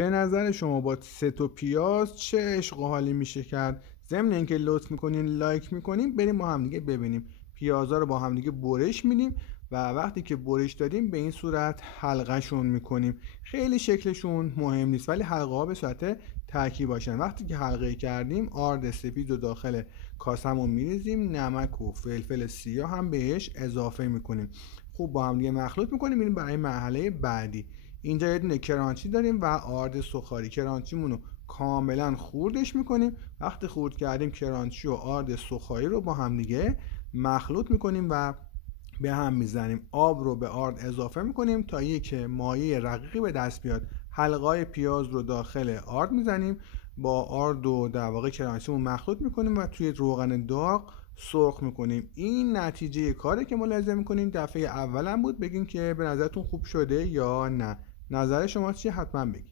به نظر شما با 3 تا پیاز چه عشق و حالی میشه کرد؟ ضمن اینکه لطف میکنین لایک میکنیم، بریم با هم دیگه ببینیم. پیازا رو با هم دیگه برش میدیم و وقتی که برش دادیم به این صورت حلقه شون میکنیم. خیلی شکلشون مهم نیست ولی حلقه ها به صورت ترکیب باشن. وقتی که حلقه کردیم آرد سفید رو داخل کاسمون میریزیم، نمک و فلفل سیاه هم بهش اضافه میکنیم، خوب با هم دیگه مخلوط میکنیم. میریم برای مرحله بعدی. اینجا یه دونه کرانچی داریم و آرد سوخاری. کرانچیمون رو کاملا خوردش میکنیم. وقتی خورد کردیم کرانچی و آرد سوخاری رو با هم دیگه مخلوط میکنیم و به هم میزنیم. آب رو به آرد اضافه میکنیم تا اینکه مایع رقیقی به دست بیاد. حلقای پیاز رو داخل آرد میزنیم، با آرد و در واقع کرانچیمون مخلوط میکنیم و توی روغن داغ سرخ میکنیم. این نتیجه کاری که ملاحظه میکنیم. دفعه اولم بود، بگین که به نظرتون خوب شده یا نه. نظر شما چیه؟ حتما بگین.